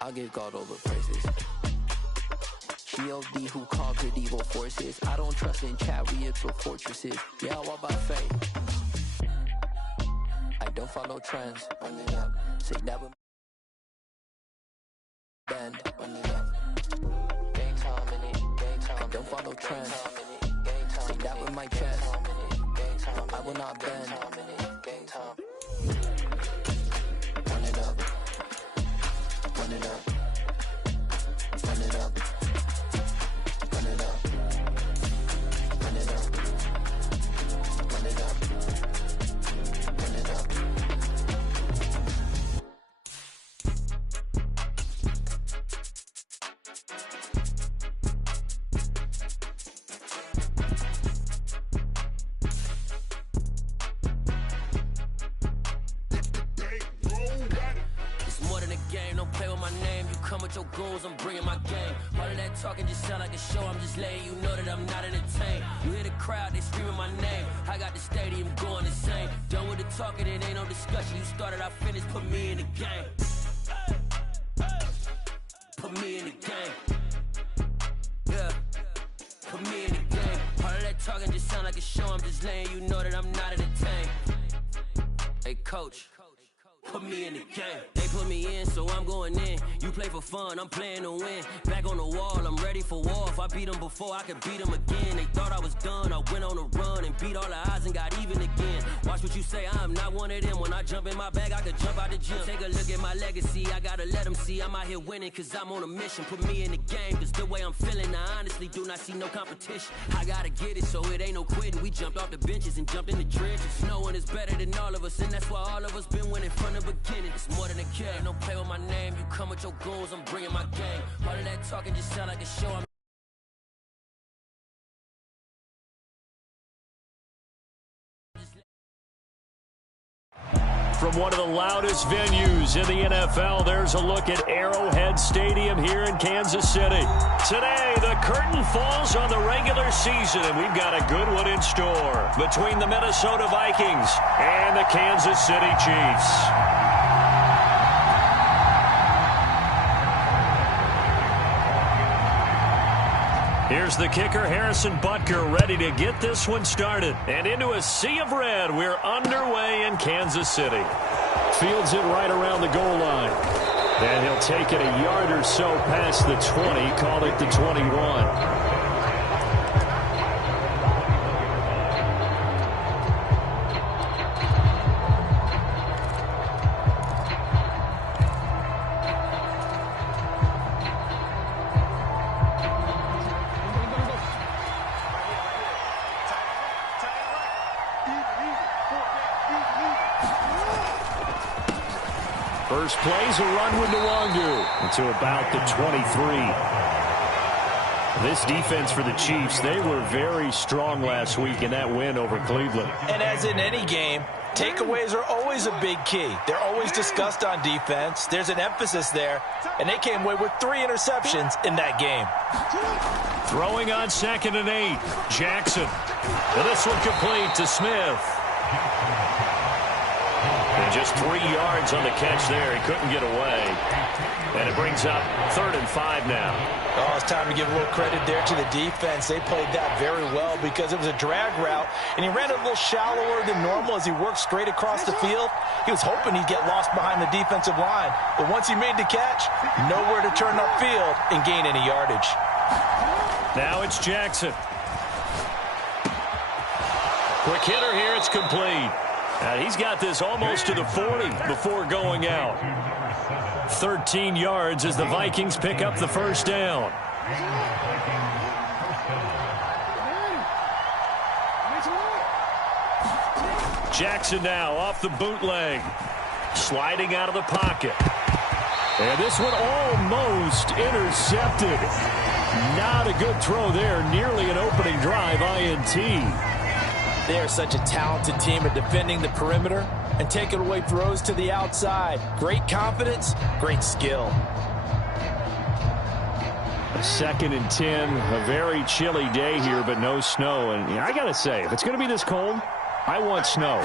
I'll give God all the praises. G.O.D. who conquered evil forces. I don't trust in chariots or fortresses. Yeah, I walk by faith. I don't follow trends. Run it up. Say never bend. Run it up. Game time in it. Game time. I don't follow trends. Say that with my chest. I will not bend. Game time. Run it up. Run it up. Run it up. Run it up. Run it up. Run it up. Run it up. Come with your goals, I'm bringing my game. All of that talking just sound like a show. I'm just letting you know that I'm not entertained. You hear the crowd, they screaming my name. I got the stadium going insane. Done with the talking, it ain't no discussion. You started, I finished, put me in the game. Put me in the game. Yeah, put me in the game. All of that talking just sound like a show. I'm just letting you know that I'm not entertained. Hey, coach. Put me in the game. They put me in, so I'm going in. You play for fun, I'm playing to win. Back on the wall, I'm ready for war. If I beat them before, I could beat them again. They thought I was done, I went on a run and beat all the odds and got even again. Watch what you say, I'm not one of them. When I jump in my bag, I could jump out the gym. Take a look at my legacy, I gotta let them see I'm out here winning, cause I'm on a mission. Put me in the game, cause the way I'm feeling, I honestly do not see no competition. I gotta get it, so it ain't no quitting. We jumped off the benches and jumped in the trenches. No one is better than all of us, and that's why all of us been winning from the beginning. It's more than a game, don't play with my name. You come with your goons, I'm bringing my game. All of that talking just sound like a show. From one of the loudest venues in the NFL, there's a look at Arrowhead Stadium here in Kansas City. Today, the curtain falls on the regular season, and we've got a good one in store between the Minnesota Vikings and the Kansas City Chiefs. Here's the kicker, Harrison Butker, ready to get this one started. And into a sea of red, we're underway in Kansas City. Fields it right around the goal line. And he'll take it a yard or so past the 20, call it the 21. First play's a run with Nwangu to about the 23. This defense for the Chiefs, they were very strong last week in that win over Cleveland. And as in any game, takeaways are always a big key. They're always discussed on defense. There's an emphasis there, and they came away with 3 interceptions in that game. Throwing on 2nd and 8, Jackson. And this one complete to Smith. And just 3 yards on the catch there. He couldn't get away. And it brings up 3rd and 5 now. Oh, it's time to give a little credit there to the defense. They played that very well because it was a drag route, and he ran it a little shallower than normal as he worked straight across the field. He was hoping he'd get lost behind the defensive line, but once he made the catch, nowhere to turn upfield and gain any yardage. Now it's Jackson. Quick hitter here, it's complete. He's got this almost to the 40 before going out. 13 yards as the Vikings pick up the first down. Jackson now off the bootleg. Sliding out of the pocket. And this one almost intercepted. Not a good throw there. Nearly an opening drive INT. They are such a talented team at defending the perimeter and taking away throws to the outside. Great confidence, great skill. 2nd and 10, a very chilly day here, but no snow. And I got to say, if it's going to be this cold, I want snow.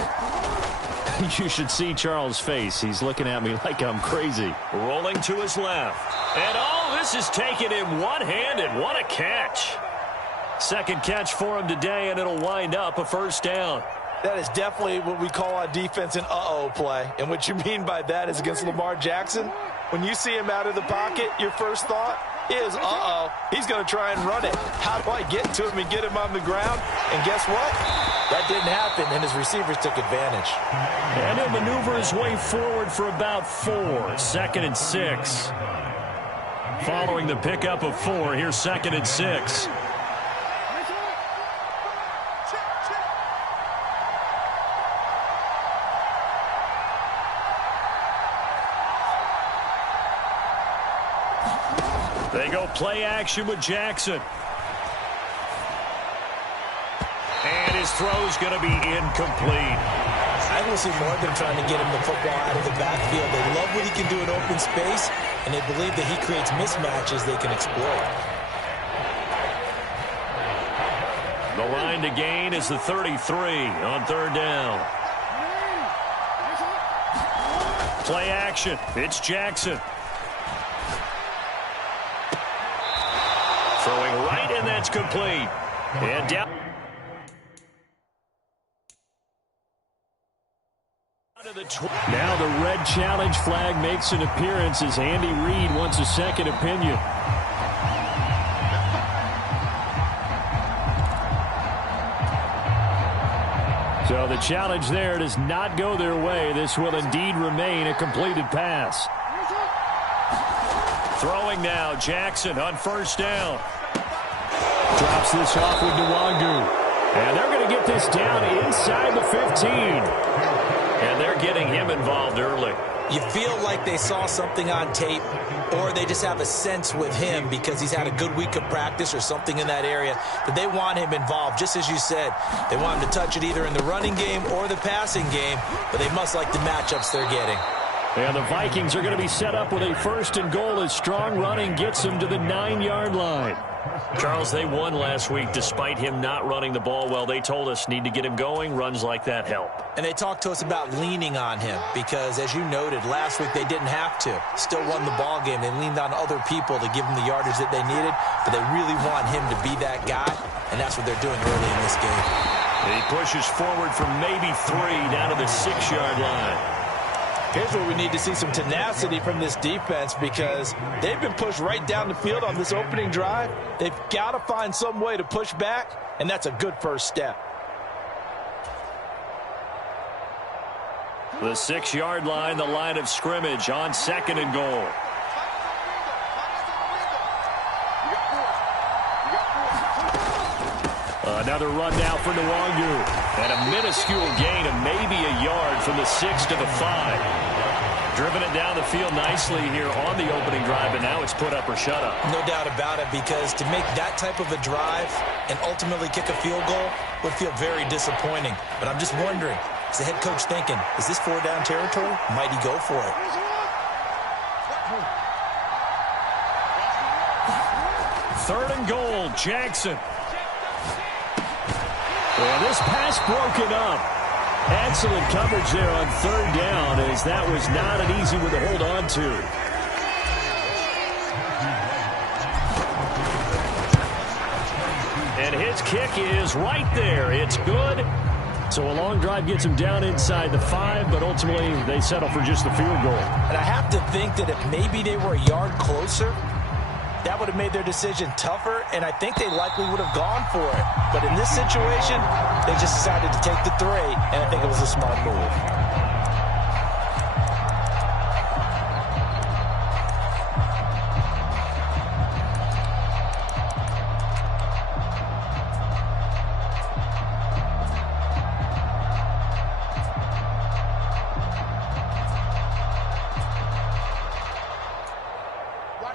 You should see Charles' face. He's looking at me like I'm crazy. Rolling to his left. And oh, this is taking him one-handed. What a catch. Second catch for him today, and it'll wind up a first down. That is definitely what we call on defense an uh-oh play. And what you mean by that is against Lamar Jackson, when you see him out of the pocket, your first thought is, uh-oh, he's going to try and run it. How do I get to him and get him on the ground? And guess what? That didn't happen, and his receivers took advantage. And he'll maneuver his way forward for about 4. Second and 6. Following the pickup of 4, here's second and 6. They go play action with Jackson. And his throw's going to be incomplete. I will see more of them trying to get him the football out of the backfield. They love what he can do in open space, and they believe that he creates mismatches they can exploit. The line to gain is the 33 on third down. Play action. It's Jackson. Throwing right, and that's complete. And down. Now the red challenge flag makes an appearance as Andy Reid wants a second opinion. So the challenge there does not go their way. This will indeed remain a completed pass. Throwing now, Jackson on first down. Drops this off with Nwangu. And they're going to get this down inside the 15. And they're getting him involved early. You feel like they saw something on tape, or they just have a sense with him because he's had a good week of practice or something in that area that they want him involved. Just as you said, they want him to touch it either in the running game or the passing game, but they must like the matchups they're getting. And the Vikings are going to be set up with a first and goal as strong running gets them to the 9-yard line. Charles, they won last week despite him not running the ball well. They told us need to get him going. Runs like that help. And they talked to us about leaning on him because, as you noted, last week they didn't have to. Still won the ball game. They leaned on other people to give them the yardage that they needed, but they really want him to be that guy, and that's what they're doing early in this game. He pushes forward from maybe 3 down to the 6-yard line. Here's where we need to see some tenacity from this defense because they've been pushed right down the field on this opening drive. They've got to find some way to push back, and that's a good first step. The 6-yard line, the line of scrimmage on second and goal. Another run now for Nwangu. And a minuscule gain of maybe a yard from the 6 to the 5. Driven it down the field nicely here on the opening drive, and now it's put up or shut up. No doubt about it, because to make that type of a drive and ultimately kick a field goal would feel very disappointing. But I'm just wondering, is the head coach thinking, is this 4-down territory? Might he go for it? Third and goal, Jackson. And this pass broken up. Excellent coverage there on third down, as that was not an easy one to hold on to. And his kick is right there. It's good. So a long drive gets him down inside the 5, but ultimately they settle for just the field goal. And I have to think that if maybe they were a yard closer, that would have made their decision tougher, and I think they likely would have gone for it. But in this situation, they just decided to take the 3, and I think it was a smart move.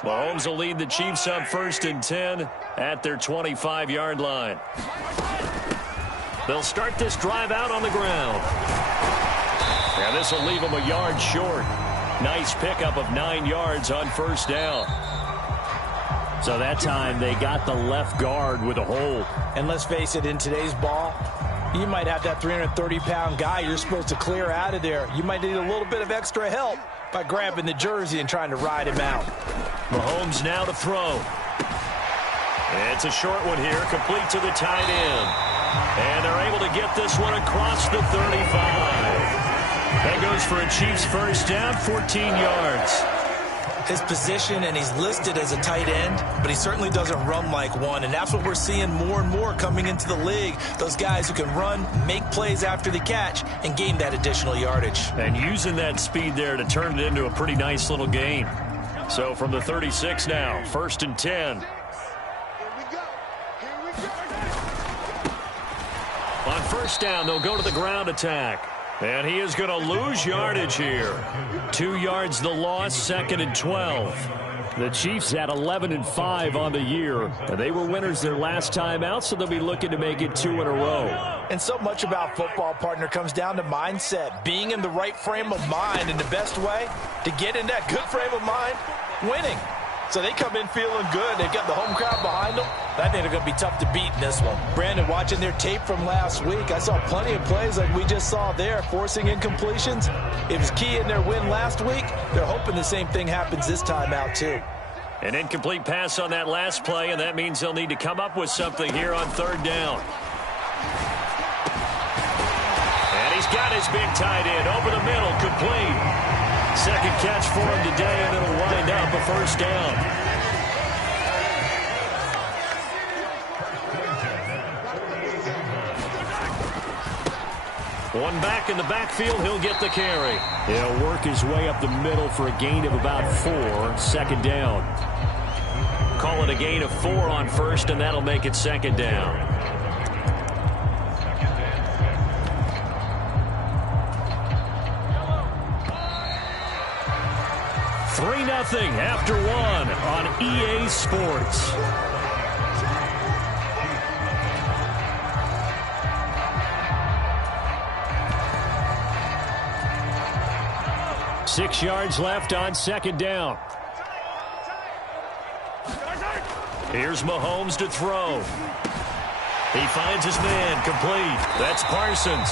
Mahomes will lead the Chiefs up 1st and 10 at their 25-yard line. They'll start this drive out on the ground. And this will leave them a yard short. Nice pickup of 9 yards on first down. So that time they got the left guard with a hold. And let's face it, in today's ball, You might have that 330-pound guy you're supposed to clear out of there. You might need a little bit of extra help by grabbing the jersey and trying to ride him out. Mahomes now to throw. It's a short one here, complete to the tight end. And they're able to get this one across the 35. That goes for a Chiefs first down, 14 yards. His position, and he's listed as a tight end, but he certainly doesn't run like one, and that's what we're seeing more and more coming into the league. Those guys who can run, make plays after the catch, and gain that additional yardage. And using that speed there to turn it into a pretty nice little gain. So from the 36 now, 1st and 10. On first down, they'll go to the ground attack. And he is going to lose yardage here. 2 yards the loss, 2nd and 12. The Chiefs had 11-5 on the year. And they were winners their last time out, so they'll be looking to make it 2 in a row. And so much about football, partner, comes down to mindset. Being in the right frame of mind, and the best way to get in that good frame of mind, winning. So they come in feeling good. They've got the home crowd behind them. I think they're going to be tough to beat in this one. Brandon, watching their tape from last week, I saw plenty of plays like we just saw there, forcing incompletions. It was key in their win last week. They're hoping the same thing happens this time out, too. An incomplete pass on that last play, and that means they'll need to come up with something here on 3rd down. And he's got his big tight end over the middle, complete. Second catch for him today, and it'll wind up a first down. One back in the backfield, he'll get the carry. He'll work his way up the middle for a gain of about 4, 2nd down. Call it a gain of 4 on first, and that'll make it 2nd down. 3-0 after 1 on EA Sports. Six yards left on 2nd down. Here's Mahomes to throw. He finds his man, complete. That's Parsons.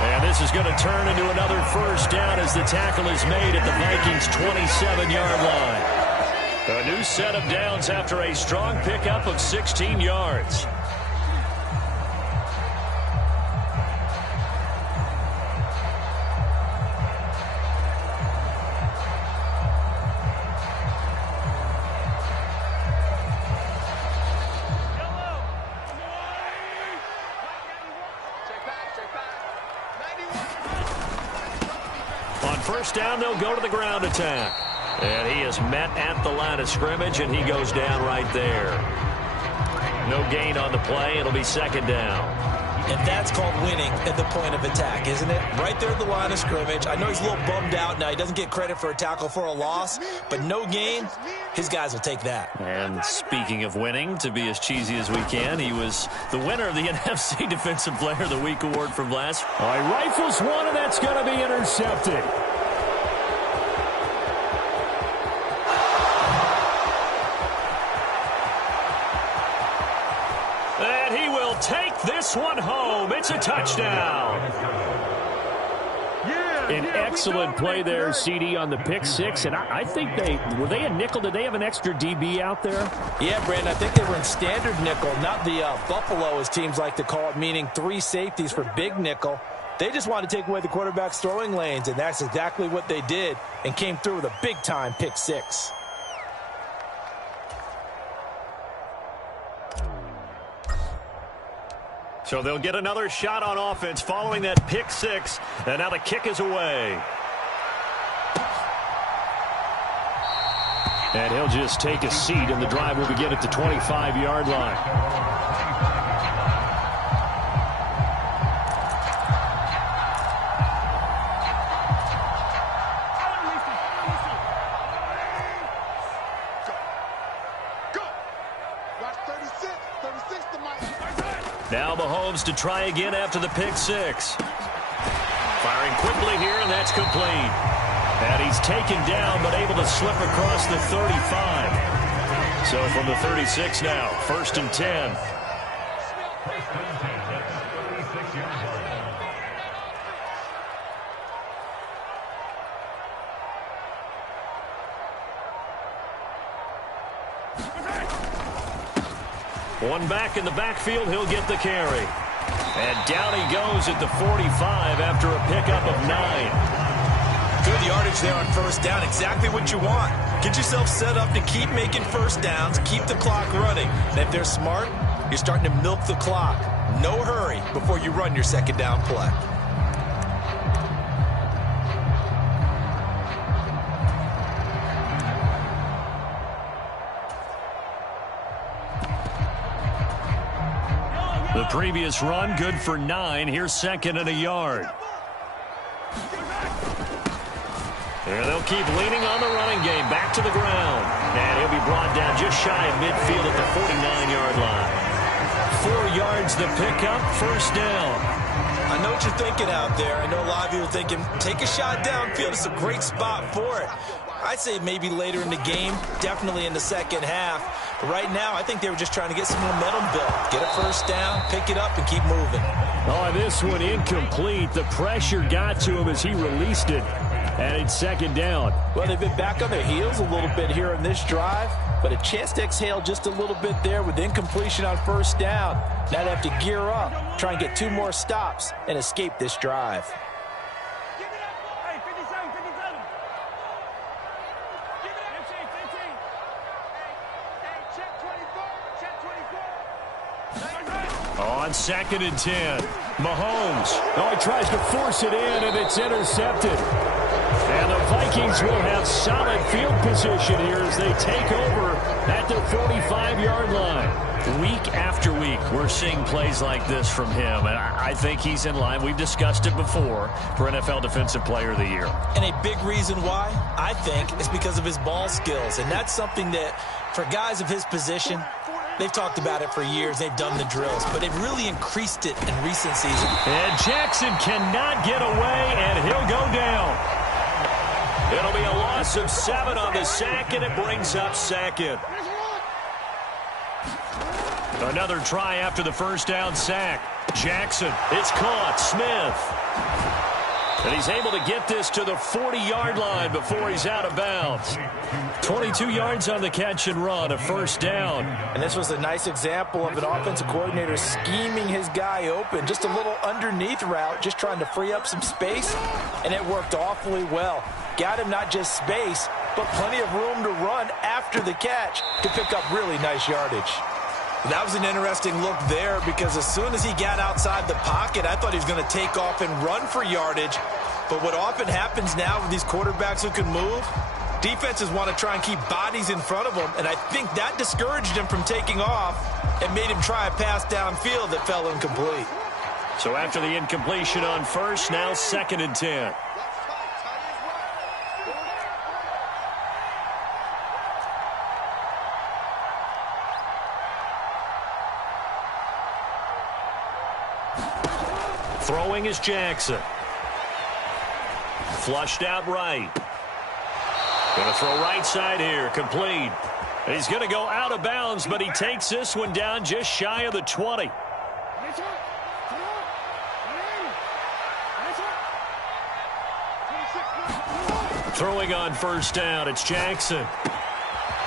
And this is going to turn into another first down as the tackle is made at the Vikings' 27-yard line. A new set of downs after a strong pickup of 16 yards. First down, they'll go to the ground attack. And he is met at the line of scrimmage, and he goes down right there. No gain on the play. It'll be 2nd down. And that's called winning at the point of attack, isn't it? Right there at the line of scrimmage. I know he's a little bummed out now. He doesn't get credit for a tackle for a loss, but no gain, his guys will take that. And speaking of winning, to be as cheesy as we can, he was the winner of the NFC Defensive Player of the Week award from last. All right, rifles one, and that's going to be intercepted. Take this one home. It's a touchdown. An excellent play there, CD, on the pick six. And I think were they a nickel? Did they have an extra DB out there? Yeah, Brandon, I think they were in standard nickel, not the Buffalo, as teams like to call it, meaning 3 safeties for big nickel. They just wanted to take away the quarterback's throwing lanes, and that's exactly what they did and came through with a big-time pick six. So they'll get another shot on offense following that pick six. And now the kick is away. And he'll just take a seat, and the drive will begin at the 25-yard line. Now Mahomes to try again after the pick six. Firing quickly here, and that's complete. And he's taken down, but able to slip across the 35. So from the 36 now, 1st and 10. One back in the backfield, he'll get the carry. And down he goes at the 45 after a pickup of 9. Good yardage there on first down. Exactly what you want. Get yourself set up to keep making first downs, keep the clock running. And if they're smart, you're starting to milk the clock. No hurry before you run your second down play. The previous run, good for 9. Here's second and a yard. And they'll keep leaning on the running game. Back to the ground. And he'll be brought down just shy of midfield at the 49-yard line. 4 yards the pickup, first down. I know what you're thinking out there. I know a lot of you are thinking, take a shot downfield. It's a great spot for it. I'd say maybe later in the game, definitely in the second half. But right now, I think they were just trying to get some momentum built. Get a first down, pick it up, and keep moving. Oh, this one incomplete. The pressure got to him as he released it. And it's second down. Well, they've been back on their heels a little bit here in this drive, but a chance to exhale just a little bit there with incompletion on first down. Now they have to gear up, try and get 2 more stops, and escape this drive. On second and 10, Mahomes. Oh, he tries to force it in, and it's intercepted. And the Vikings will have solid field position here as they take over at the 45-yard line. Week after week, we're seeing plays like this from him, and I think he's in line. We've discussed it before for NFL Defensive Player of the Year. And a big reason why, I think, is because of his ball skills. And that's something that, for guys of his position, they've talked about it for years. They've done the drills, but they've really increased it in recent seasons. And Jackson cannot get away, and he'll go down. It'll be a loss of 7 on the sack, and it brings up second. Another try after the first down sack. Jackson, it's caught. Smith. And he's able to get this to the 40-yard line before he's out of bounds. 22 yards on the catch and run, a first down. And this was a nice example of an offensive coordinator scheming his guy open. Just a little underneath route, just trying to free up some space, and it worked awfully well. Got him not just space, but plenty of room to run after the catch to pick up really nice yardage. That was an interesting look there because as soon as he got outside the pocket, I thought he was going to take off and run for yardage. But what often happens now with these quarterbacks who can move, defenses want to try and keep bodies in front of them, and I think that discouraged him from taking off and made him try a pass downfield that fell incomplete. So after the incompletion on first, now second and 10. Throwing is Jackson. Flushed out right. Going to throw right side here. Complete. He's going to go out of bounds, but he takes this one down just shy of the 20. Throwing on first down, it's Jackson.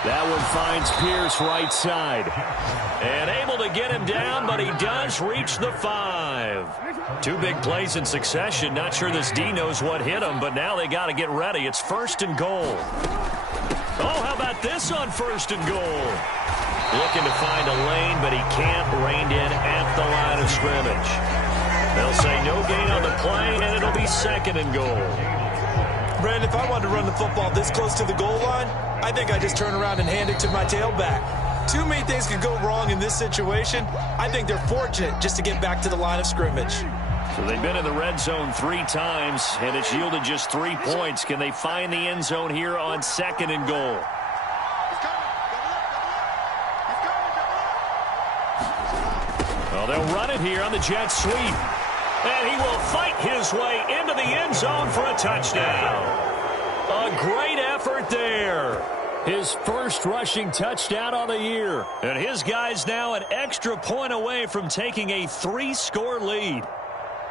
That one finds Pierce right side. And able to get him down, but he does reach the 5. 2 big plays in succession. Not sure this D knows what hit him, but now they got to get ready. It's first and goal. Oh, how about this on first and goal? Looking to find a lane, but he can't rein in at the line of scrimmage. They'll say no gain on the play, and it'll be second and goal. Brandon, if I wanted to run the football this close to the goal line, I think I just turn around and hand it to my tailback. Too many things could go wrong in this situation. I think they're fortunate just to get back to the line of scrimmage. So they've been in the red zone 3 times, and it's yielded just 3 points. Can they find the end zone here on second and goal? Well, they'll run it here on the jet sweep. And he will fight his way into the end zone for a touchdown. A great effort there. His first rushing touchdown on the year. And his guys now an extra point away from taking a 3-score lead.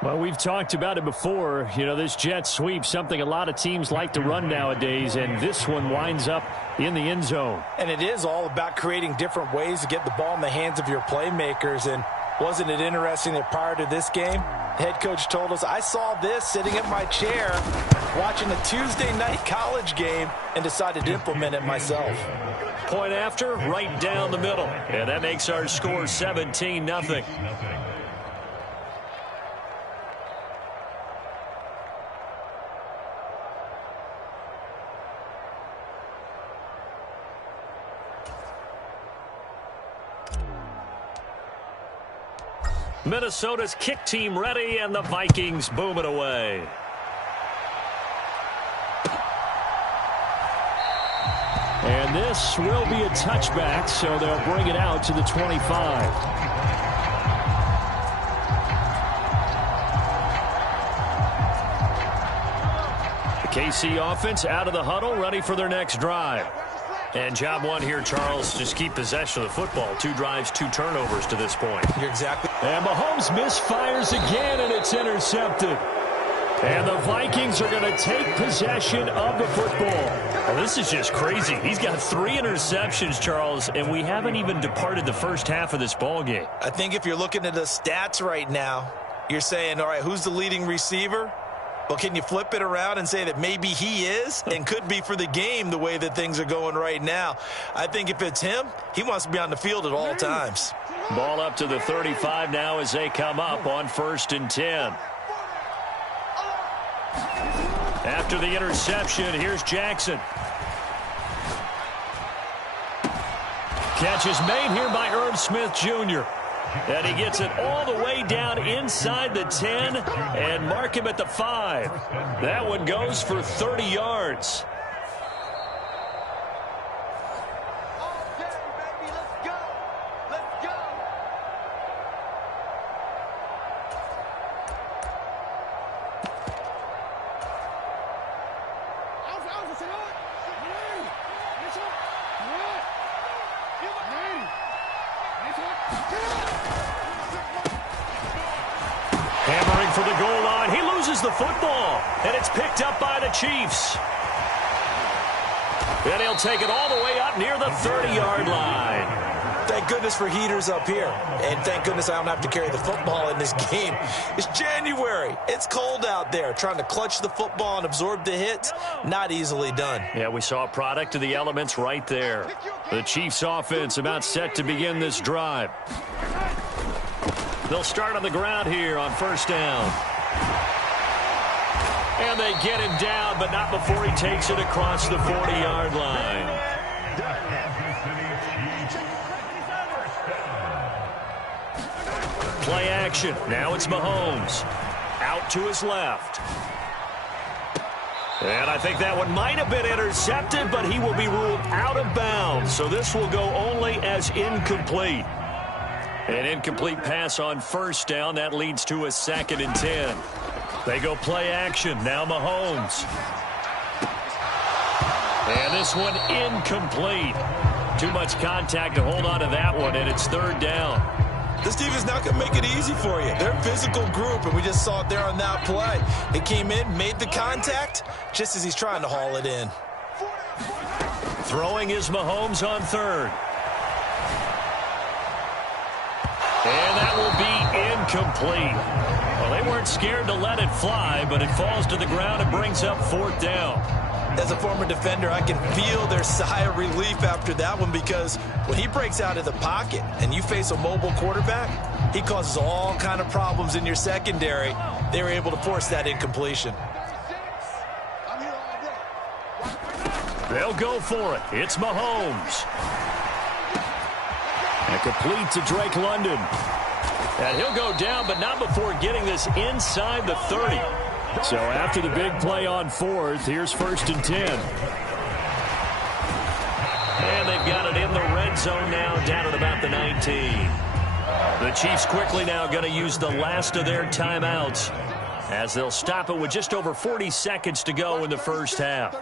Well, we've talked about it before. You know, this jet sweep, something a lot of teams like to run nowadays, and this one winds up in the end zone. And it is all about creating different ways to get the ball in the hands of your playmakers. And wasn't it interesting that prior to this game, the head coach told us, I saw this sitting in my chair watching a Tuesday night college game and decided to implement it myself. Point after, right down the middle. And that makes our score 17-0. Minnesota's kick team ready, and the Vikings boom it away. And this will be a touchback, so they'll bring it out to the 25. The KC offense out of the huddle, ready for their next drive. And job one here, Charles, just keep possession of the football. 2 drives, 2 turnovers to this point. You're exactly. And Mahomes misfires again, and it's intercepted. And the Vikings are going to take possession of the football. Well, this is just crazy. He's got 3 interceptions, Charles, and we haven't even departed the first half of this ball game. I think if you're looking at the stats right now, you're saying, all right, who's the leading receiver? Well, can you flip it around and say that maybe he is and could be for the game the way that things are going right now? I think if it's him, he wants to be on the field at all times. Ball up to the 35 now as they come up on 1st and 10. After the interception, here's Jackson. Catch is made here by Irv Smith Jr. And he gets it all the way down inside the 10 and mark him at the 5. That one goes for 30 yards. Hammering for the goal line. He loses the football, and it's picked up by the Chiefs. And he'll take it all the way up near the 30-yard line. Thank goodness for heaters up here. And thank goodness I don't have to carry the football in this game. It's January. It's cold out there. Trying to clutch the football and absorb the hits, not easily done. Yeah, we saw a product of the elements right there. The Chiefs offense about set to begin this drive. They'll start on the ground here on 1st down. And they get him down, but not before he takes it across the 40-yard line. Play action. Now it's Mahomes. Out to his left. And I think that one might have been intercepted, but he will be ruled out of bounds. So this will go only as incomplete. An incomplete pass on 1st down. That leads to a 2nd and 10. They go play action. Now Mahomes. And this one incomplete. Too much contact to hold on to that one, and it's 3rd down. This team is not going to make it easy for you. They're a physical group, and we just saw it there on that play. They came in, made the contact, just as he's trying to haul it in. Throwing is Mahomes on 3rd. And that will be incomplete. Well, they weren't scared to let it fly, but it falls to the ground and brings up 4th down. As a former defender, I can feel their sigh of relief after that one, because when he breaks out of the pocket and you face a mobile quarterback, he causes all kind of problems in your secondary. They were able to force that incompletion. They'll go for it. It's Mahomes. And complete to Drake London. And he'll go down, but not before getting this inside the 30. So after the big play on 4th, here's 1st and 10. And they've got it in the red zone now, down at about the 19. The Chiefs quickly now going to use the last of their timeouts, as they'll stop it with just over 40 seconds to go in the first half.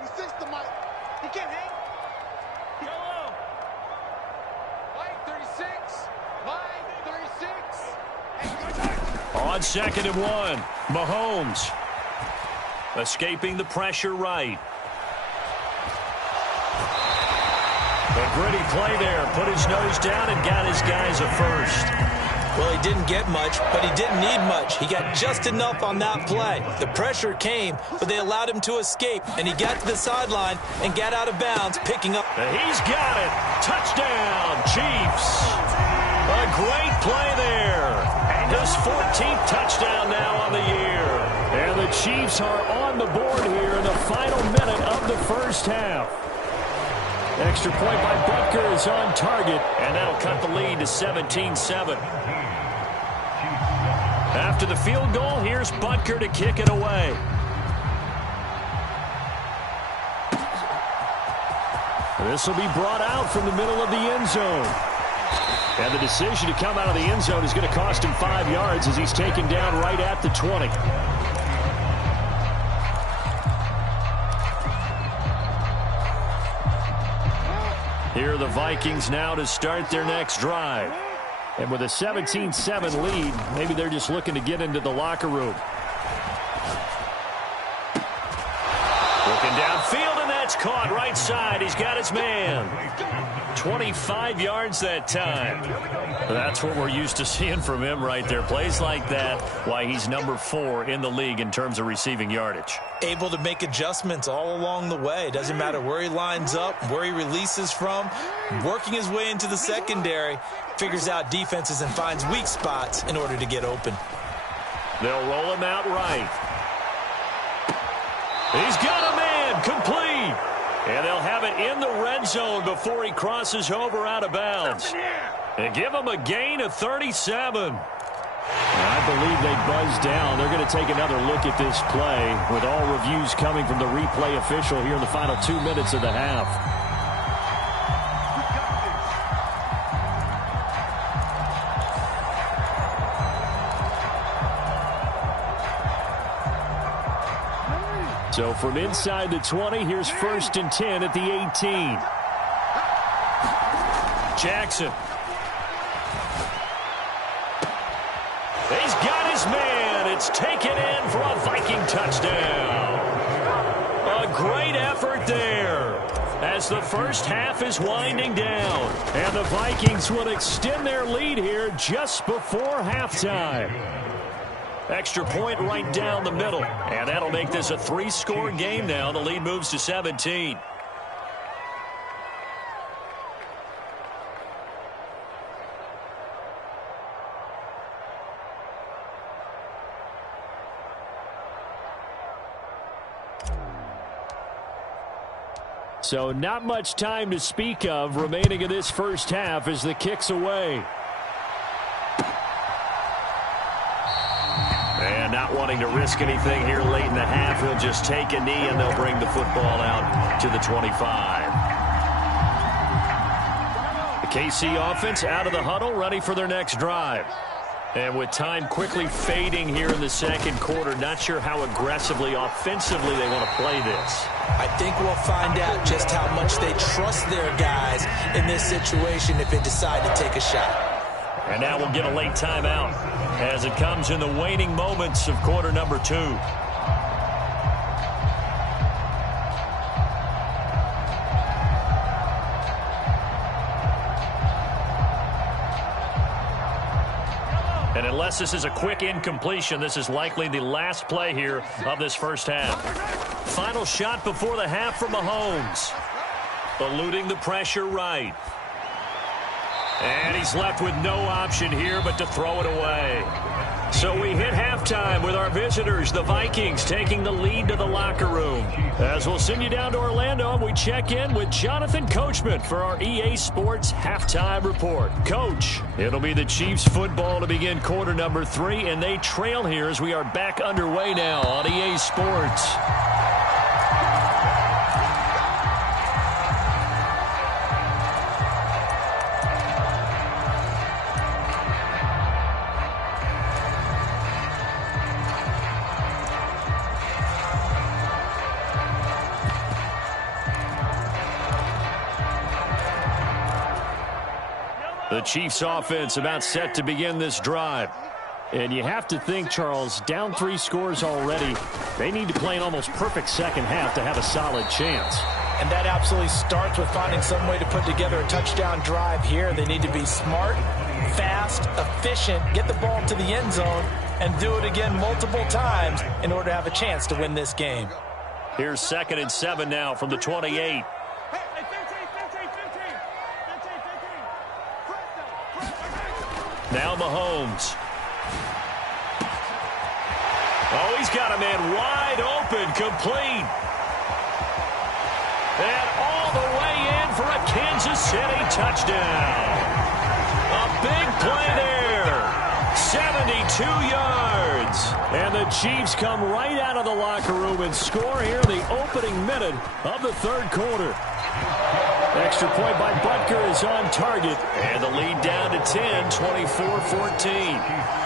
On on 2nd and 1. Mahomes escaping the pressure right. A gritty play there. Put his nose down and got his guys a first. Well, he didn't get much, but he didn't need much. He got just enough on that play. The pressure came, but they allowed him to escape, and he got to the sideline and got out of bounds, picking up. He's got it. Touchdown, Chiefs. A great play there. His 14th touchdown now on the year. And the Chiefs are on the board here in the final minute of the first half. Extra point by Butker is on target, and that'll cut the lead to 17-7. After the field goal, here's Butker to kick it away. This will be brought out from the middle of the end zone. And the decision to come out of the end zone is going to cost him 5 yards as he's taken down right at the 20. Here are the Vikings now to start their next drive. And with a 17-7 lead, maybe they're just looking to get into the locker room. Looking downfield, and that's caught right side. He's got his man. 25 yards that time. That's what we're used to seeing from him right there. Plays like that, why he's number 4 in the league in terms of receiving yardage. Able to make adjustments all along the way. Doesn't matter where he lines up, where he releases from. Working his way into the secondary, figures out defenses and finds weak spots in order to get open. They'll roll him out right. He's got a man, complete. And they'll have it in the red zone before he crosses over out of bounds. And give him a gain of 37. I believe they buzzed down. They're going to take another look at this play with all reviews coming from the replay official here in the final 2 minutes of the half. So from inside the 20, here's 1st and 10 at the 18. Jackson. He's got his man. It's taken in for a Viking touchdown. A great effort there as the first half is winding down. And the Vikings will extend their lead here just before halftime. Extra point right down the middle. And that'll make this a 3-score game now. The lead moves to 17. So not much time to speak of remaining in this first half as the kick's away. And not wanting to risk anything here late in the half, he'll just take a knee and they'll bring the football out to the 25. The KC offense out of the huddle, ready for their next drive. And with time quickly fading here in the second quarter, not sure how aggressively, offensively they want to play this. I think we'll find out just how much they trust their guys in this situation if they decide to take a shot. And now we'll get a late timeout as it comes in the waning moments of quarter number 2. And unless this is a quick incompletion, this is likely the last play here of this first half. Final shot before the half from Mahomes. Eluding the pressure right. And he's left with no option here but to throw it away. So we hit halftime with our visitors, the Vikings, taking the lead to the locker room. As we'll send you down to Orlando, we check in with Jonathan Coachman for our EA Sports Halftime Report. Coach, it'll be the Chiefs football to begin quarter number 3, and they trail here as we are back underway now on EA Sports. The Chiefs offense about set to begin this drive. And you have to think, Charles, down 3 scores already. They need to play an almost perfect second half to have a solid chance. And that absolutely starts with finding some way to put together a touchdown drive here. They need to be smart, fast, efficient, get the ball to the end zone, and do it again multiple times in order to have a chance to win this game. Here's 2nd and 7 now from the 28. Now Mahomes. Oh, he's got a man wide open, complete. And all the way in for a Kansas City touchdown. A big play there. 72 yards. And the Chiefs come right out of the locker room and score here in the opening minute of the 3rd quarter. Extra point by Butker is on target. And the lead down to 10, 24-14.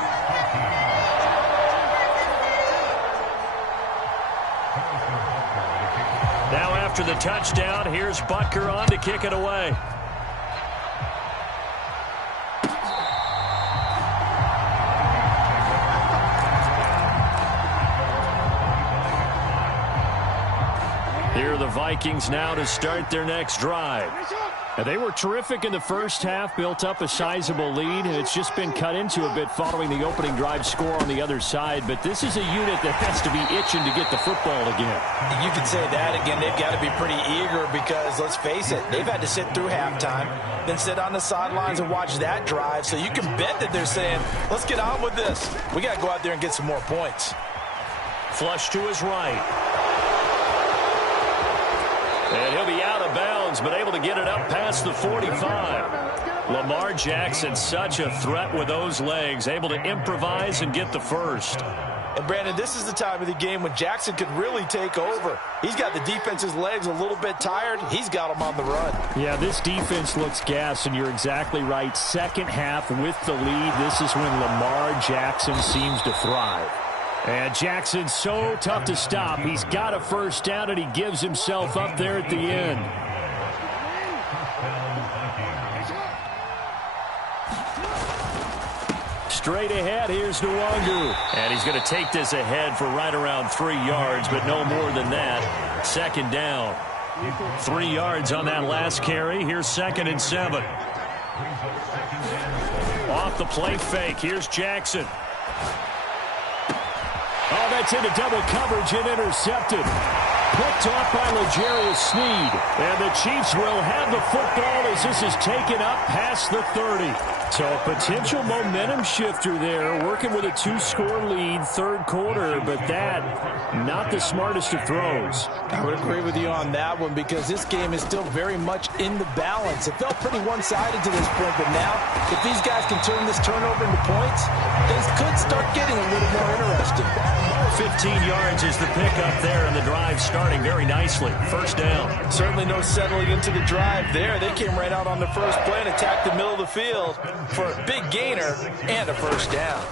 Now after the touchdown, here's Butker on to kick it away. Here are the Vikings now to start their next drive. And they were terrific in the first half, built up a sizable lead, and it's just been cut into a bit following the opening drive score on the other side. But this is a unit that has to be itching to get the football again. You could say that again. They've got to be pretty eager because, let's face it, they've had to sit through halftime, then sit on the sidelines and watch that drive. So you can bet that they're saying, let's get on with this. We got to go out there and get some more points. Flush to his right. And he'll be out of bounds, but able to get it up past the 45. Lamar Jackson, such a threat with those legs, able to improvise and get the first. And, Brandon, this is the time of the game when Jackson could really take over. He's got the defense's legs a little bit tired. He's got them on the run. Yeah, this defense looks gassed, and you're exactly right. Second half with the lead, this is when Lamar Jackson seems to thrive. And Jackson's so tough to stop. He's got a first down, and he gives himself up there at the end. Straight ahead, here's Nwangu. And he's going to take this ahead for right around 3 yards, but no more than that. Second down. 3 yards on that last carry. Here's 2nd and 7. Off the play fake, here's Jackson. Oh, that's into double coverage and intercepted. Picked off by L'Jarius Sneed. And the Chiefs will have the football as this is taken up past the 30. So a potential momentum shifter there, working with a 2-score lead, 3rd quarter, but that, not the smartest of throws. I would agree with you on that one because this game is still very much in the balance. It felt pretty one-sided to this point, but now, if these guys can turn this turnover into points, things could start getting a little more interesting. 15 yards is the pickup there, and the drive starting very nicely. First down. Certainly no settling into the drive there. They came right out on the first play and attacked the middle of the field for a big gainer and a first down.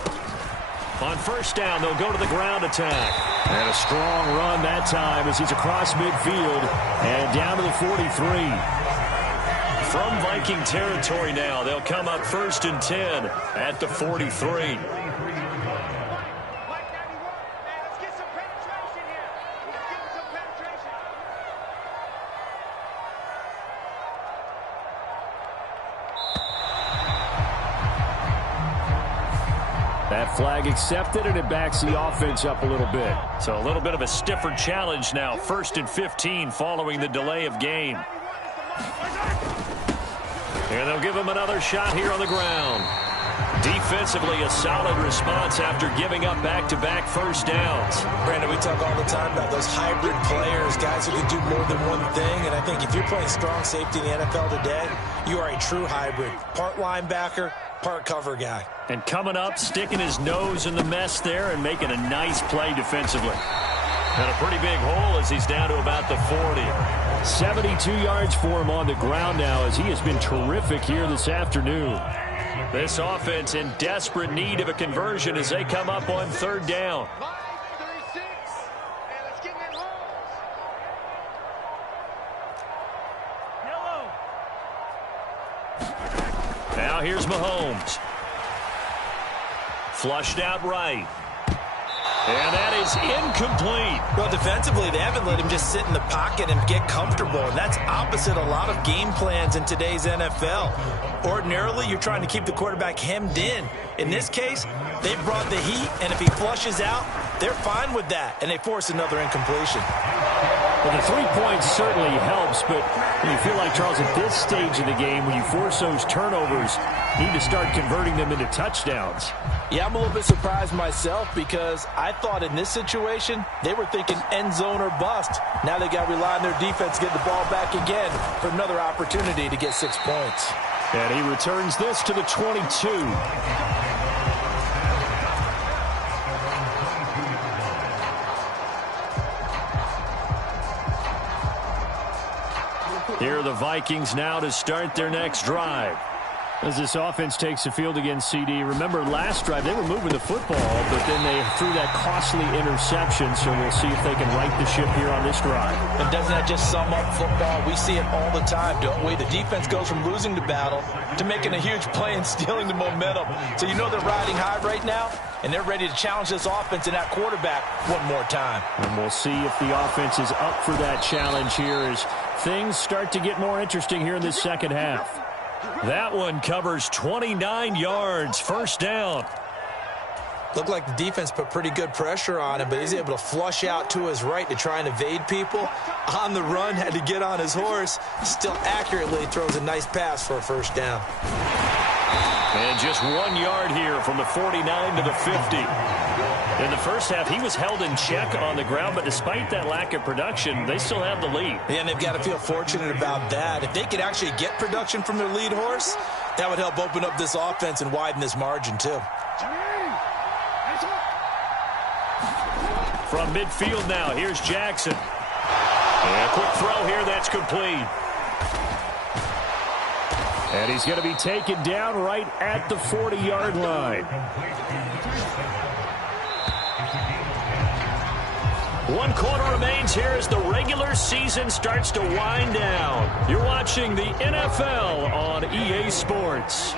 On first down, they'll go to the ground attack. And a strong run that time as he's across midfield and down to the 43. From Viking territory now, they'll come up 1st and 10 at the 43. That flag accepted, and it backs the offense up a little bit. So a little bit of a stiffer challenge now. 1st and 15 following the delay of game. And they'll give him another shot here on the ground. Defensively, a solid response after giving up back-to-back first downs. Brandon, we talk all the time about those hybrid players, guys who can do more than one thing. And I think if you're playing strong safety in the NFL today, you are a true hybrid. Part linebacker, part cover guy. And coming up, sticking his nose in the mess there and making a nice play defensively. And a pretty big hole as he's down to about the 40. 72 yards for him on the ground now as he has been terrific here this afternoon. This offense in desperate need of a conversion as they come up on 3rd down. Now here's Mahomes. Flushed out right. And that is incomplete. Well, defensively, they haven't let him just sit in the pocket and get comfortable, and that's opposite a lot of game plans in today's NFL. Ordinarily, you're trying to keep the quarterback hemmed in. In this case, they brought the heat, and if he flushes out, they're fine with that, and they force another incompletion. Well, the 3 points certainly helps, but when you feel like, Charles, at this stage of the game, when you force those turnovers, you need to start converting them into touchdowns. Yeah, I'm a little bit surprised myself because I thought in this situation, they were thinking end zone or bust. Now they got to rely on their defense to get the ball back again for another opportunity to get 6 points. And he returns this to the 22. Here are the Vikings now to start their next drive. As this offense takes the field against CD, remember last drive they were moving the football, but then they threw that costly interception, so we'll see if they can right the ship here on this drive. And doesn't that just sum up football? We see it all the time, don't we? The defense goes from losing the battle to making a huge play and stealing the momentum. So you know they're riding high right now, and they're ready to challenge this offense and that quarterback one more time. And we'll see if the offense is up for that challenge here as things start to get more interesting here in this second half. That one covers 29 yards, first down. Looked like the defense put pretty good pressure on him, but he's able to flush out to his right to try and evade people. On the run, had to get on his horse. Still accurately throws a nice pass for a first down. And just 1 yard here from the 49 to the 50. In the first half, he was held in check on the ground, but despite that lack of production, they still have the lead. Yeah, and they've got to feel fortunate about that. If they could actually get production from their lead horse, that would help open up this offense and widen this margin, too. From midfield now, here's Jackson. And a quick throw here, that's complete. And he's going to be taken down right at the 40-yard line. 1 quarter remains here as the regular season starts to wind down. You're watching the NFL on EA Sports.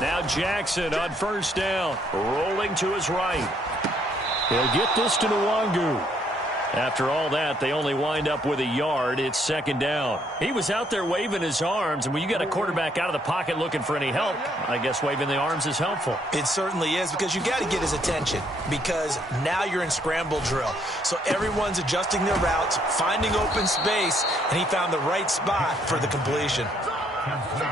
Now Jackson on first down, rolling to his right. He'll get this to Nwangu. After all that, they only wind up with a yard. It's second down. He was out there waving his arms, and when you got a quarterback out of the pocket looking for any help, I guess waving the arms is helpful. It certainly is, because you got to get his attention, because now you're in scramble drill. So everyone's adjusting their routes, finding open space, and he found the right spot for the completion.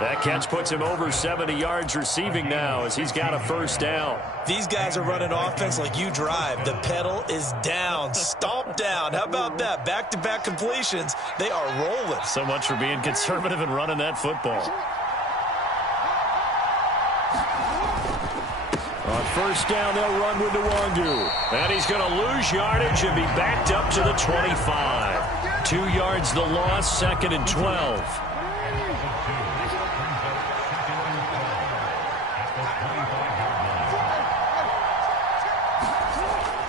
That catch puts him over 70 yards receiving now as he's got a first down. These guys are running offense like you drive. The pedal is down, stomp down. How about that? Back-to-back completions. They are rolling. So much for being conservative and running that football. On first down, they'll run with Nwangu. And he's going to lose yardage and be backed up to the 25. 2 yards the loss, second and 12.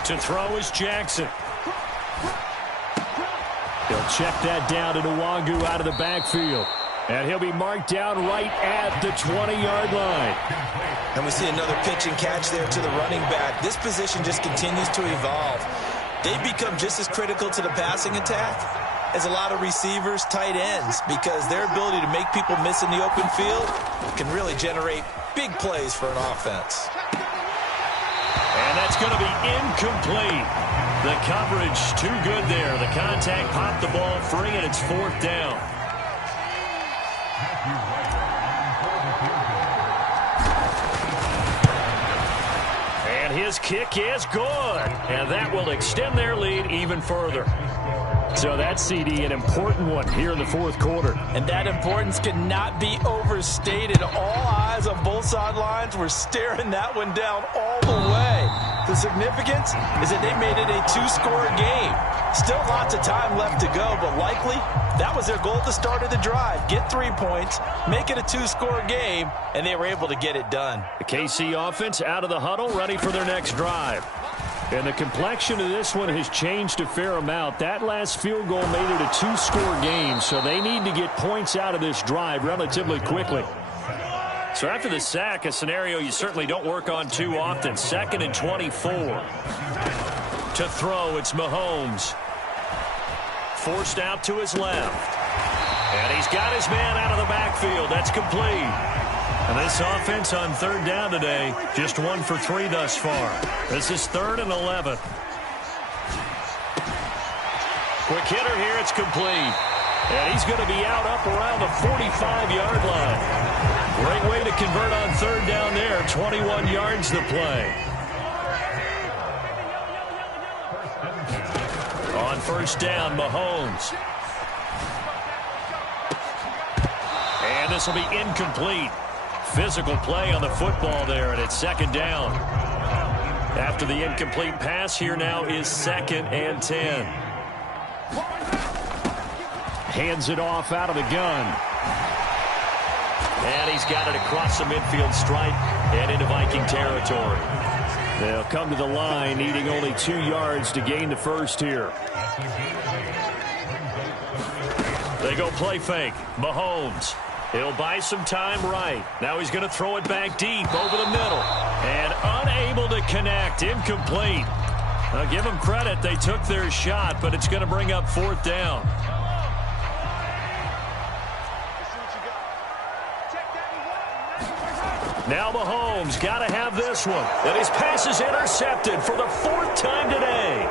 To throw is Jackson. He'll check that down to Nwangu out of the backfield. And he'll be marked down right at the 20-yard line. And we see another pitch and catch there to the running back. This position just continues to evolve. They become just as critical to the passing attack as a lot of receivers, tight ends, because their ability to make people miss in the open field can really generate big plays for an offense. And that's going to be incomplete. The coverage too good there. The contact popped the ball free, and it's fourth down. And his kick is good. And that will extend their lead even further. So that's, CD, an important one here in the fourth quarter. And that importance cannot be overstated. All eyes on both sidelines were staring that one down all the way. The significance is that they made it a 2-score game. Still lots of time left to go, but likely that was their goal at the start of the drive. Get 3 points, make it a 2-score game, and they were able to get it done. The KC offense out of the huddle, ready for their next drive. And the complexion of this one has changed a fair amount. That last field goal made it a 2-score game, so they need to get points out of this drive relatively quickly. So after the sack, a scenario you certainly don't work on too often. 2nd and 24. To throw, it's Mahomes. Forced out to his left. And he's got his man out of the backfield. That's complete. And this offense on 3rd down today, just 1 for 3 thus far. This is 3rd and 11. Quick hitter here, it's complete. And he's going to be out up around the 45-yard line. Great way to convert on 3rd down there. 21 yards to play. On 1st down, Mahomes. And this will be incomplete. Physical play on the football there, and it's 2nd down. After the incomplete pass, here now is 2nd and 10. Hands it off out of the gun. And he's got it across the midfield stripe and into Viking territory. They'll come to the line, needing only 2 yards to gain the first here. They go play fake. Mahomes. He'll buy some time right. Now he's going to throw it back deep over the middle. And unable to connect. Incomplete. I'll give them credit. They took their shot, but it's going to bring up 4th down. Now Mahomes got to have this one. And his pass is intercepted for the 4th time today.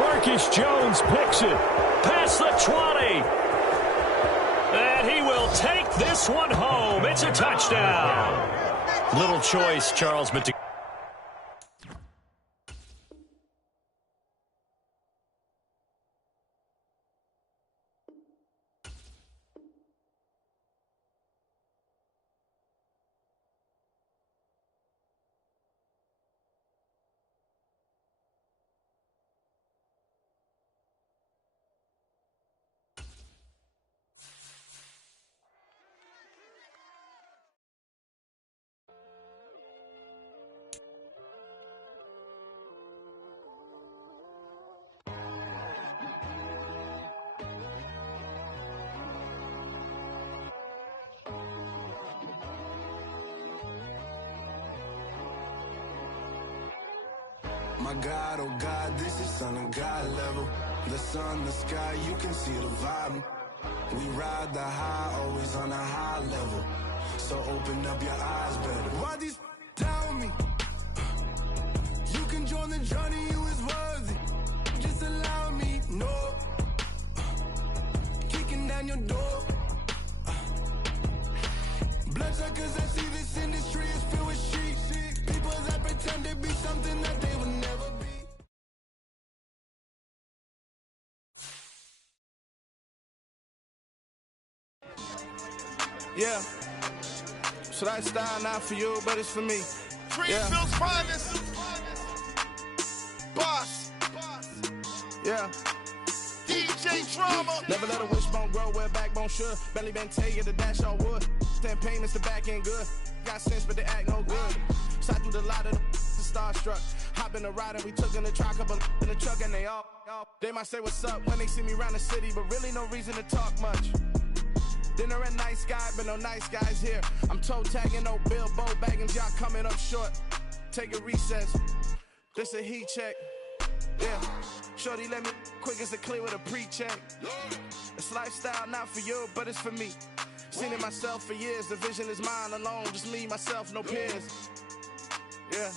Marcus Jones picks it. Past the 20. And he will take this one home. It's a touchdown. Little choice, Charles, but to My God, oh God, this is Son of God level. The sun, the sky, you can see the vibe. We ride the high, always on a high level. So open up your eyes better. Why these tell me? You can join the journey, you is worthy. Just allow me, no. Kicking down your door. Bloodsuckers, I see this industry is filled with sheep. People that pretend to be something that they will never be. Yeah. So that style not for you, but it's for me. Greenfield's finest. Boss. Yeah. DJ Drama. Never let a wishbone grow where a backbone should. Belly been tell you the dash on wood. Then payments the back end good. Got sense, but they act no good. Side through the lot of the starstruck. Hop in the ride and we took in the truck, couple in the truck and they all. They might say what's up when they see me around the city, but really no reason to talk much. Dinner at nice guy, but no nice guys here. I'm toe tagging, no Bilbo bagging, y'all coming up short. Take a recess. This a heat check. Yeah. Shorty let me quick as a clear with a pre-check. It's lifestyle not for you, but it's for me. Seen it myself for years. The vision is mine alone. Just me, myself, no peers. Yeah.